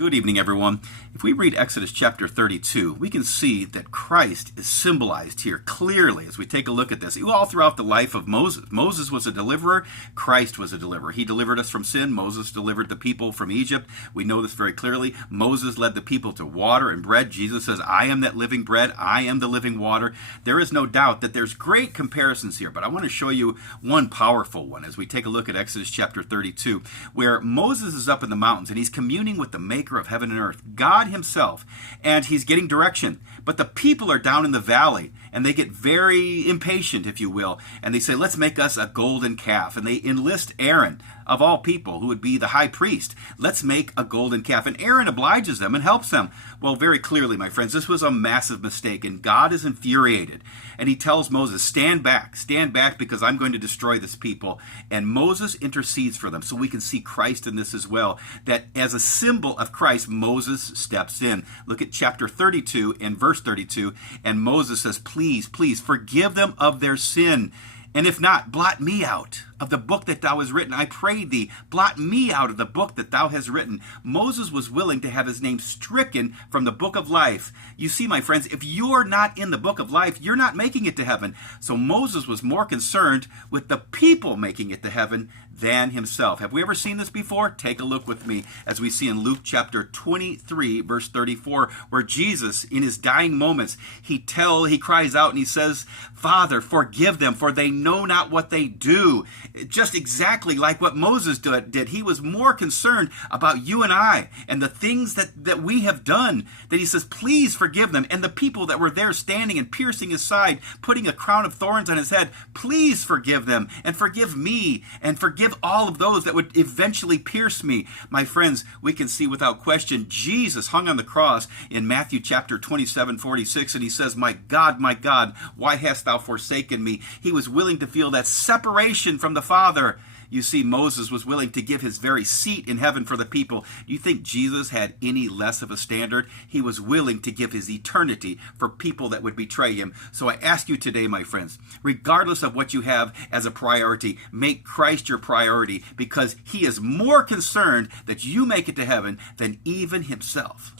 Good evening, everyone. If we read Exodus chapter 32, we can see that Christ is symbolized here clearly as we take a look at this. All throughout the life of Moses. Moses was a deliverer. Christ was a deliverer. He delivered us from sin. Moses delivered the people from Egypt. We know this very clearly. Moses led the people to water and bread. Jesus says, I am that living bread. I am the living water. There is no doubt that there's great comparisons here, but I want to show you one powerful one as we take a look at Exodus chapter 32, where Moses is up in the mountains and he's communing with the Maker of heaven and earth, God himself, and he's getting direction. But the people are down in the valley and they get very impatient, if you will, and they say, let's make us a golden calf. And they enlist Aaron, of all people, who would be the high priest. Let's make a golden calf. And Aaron obliges them and helps them. Well, very clearly, my friends, this was a massive mistake, and God is infuriated. And he tells Moses, stand back because I'm going to destroy this people. And Moses intercedes for them. So we can see Christ in this as well, that as a symbol of Christ, Moses steps in. Look at chapter 32 and verse 32. And Moses says, please forgive them of their sin. And if not, blot me out of the book that thou hast written. I pray thee, blot me out of the book that thou hast written. Moses was willing to have his name stricken from the book of life. You see, my friends, if you're not in the book of life, you're not making it to heaven. So Moses was more concerned with the people making it to heaven than himself. Have we ever seen this before? Take a look with me as we see in Luke chapter 23, verse 34, where Jesus, in his dying moments, he cries out and he says, Father, forgive them, for they know not what they do. Just exactly like what Moses did. He was more concerned about you and I and the things that we have done, that he says, please forgive them. And the people that were there standing and piercing his side, putting a crown of thorns on his head, please forgive them and forgive me and forgive all of those that would eventually pierce me. My friends, we can see without question Jesus hung on the cross in Matthew chapter 27:46, and he says, my God, why hast thou forsaken me? He was willing to feel that separation from the Father. You see, Moses was willing to give his very seat in heaven for the people. Do you think Jesus had any less of a standard? He was willing to give his eternity for people that would betray him. So I ask you today, my friends, regardless of what you have as a priority, make Christ your priority, because he is more concerned that you make it to heaven than even himself.